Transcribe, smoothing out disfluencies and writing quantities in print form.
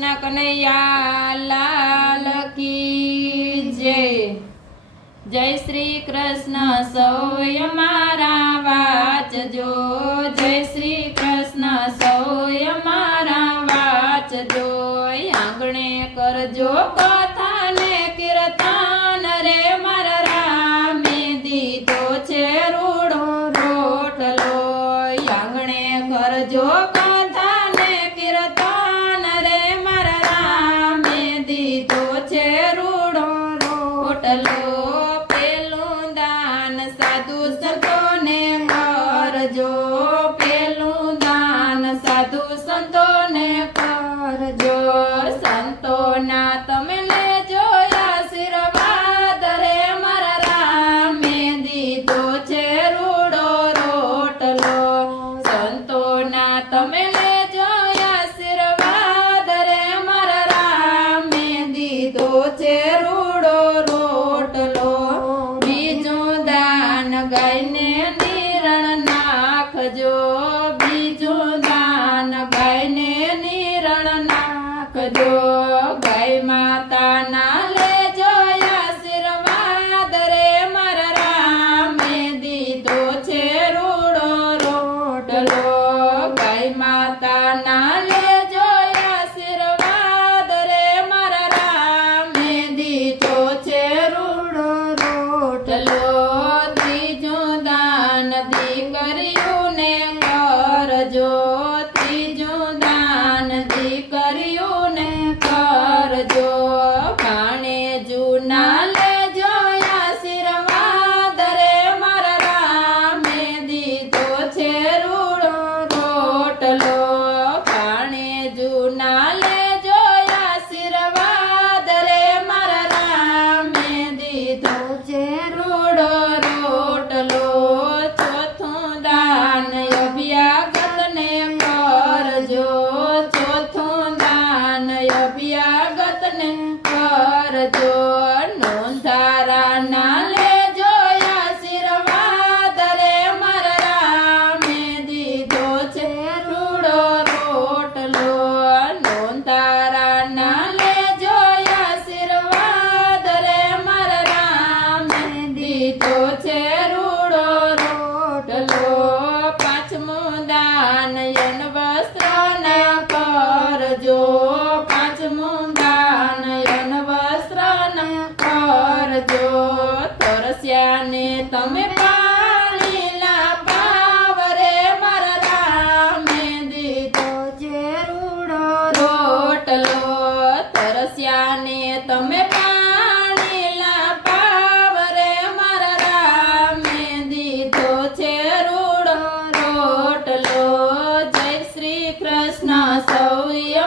कृष्ण कन्हैया लाल की जय। जय श्री कृष्ण सौय मारा वाचजो, जय श्री कृष्ण सौय मारा वाचजो। आंगणे करजो कथा ने कीर्तन रे मारा रामे दीधो छे रूड़ो रोटलो। आंगणे करजो कथा ने कीर्तन रे मारा रामे दीधो छे रूड़ो रोटलो। पेलुं दान साधु संतोने करजो, पेलुं दान साधु संतोने करजो। संतोना तमे लेजो आशीर्वाद रे मारा रामे दीधो छे रूड़ो रोटलो। संतोना तमे लेजो आशीर्वाद रे मारा रामे दीधो छे रूड़ो रोटलो। बीजो दान गायने निरण नाखजो, बीजो दान गायने निरण नाखजो। गाय माता ना लेजो आशीर्वाद रे मारा रामे दीधो छे रूड़ो रोटलो। गाय माता ना लेजो आशीर्वाद रे मारा रामे दीधो छे रूड़ो रोटलो। त्रीजो दान दीकरीओने करजो, त्रीजो दान दीकरीओने करजो। भाणेजू ना लेजो आशीर्वाद रे मारा रामे दीधो छे रूड़ो रोटलो। भाणेजू ना लेजो आशीर्वाद रे मारा रामे दीधो छे रूड़ो रोटलो। चौथुं दान अभ्यागत ने करजो, चौथुं दान अभ्यागत ने करजो। नोंधारा ना लेजो आशीर्वाद रे मारा रामे दीधो छे रूड़ो रोटलो। नोंधारा ना लेजो आशीर्वाद रे मारा रामे दीधो छे रूड़ो रोटलो। पांचमुं दान यन वस्त्र ने करजो, पांचमुं दान यन वस्त्र ने करजो। तरस्या ने तमे पाणी लापाव रे मारा रामे दीधो छे रूड़ो रोटलो। तरस्या ने तमे पाणी लापाव रे मारा रामे दीधो छे रूड़ो रोटलो। जय श्री कृष्ण सौय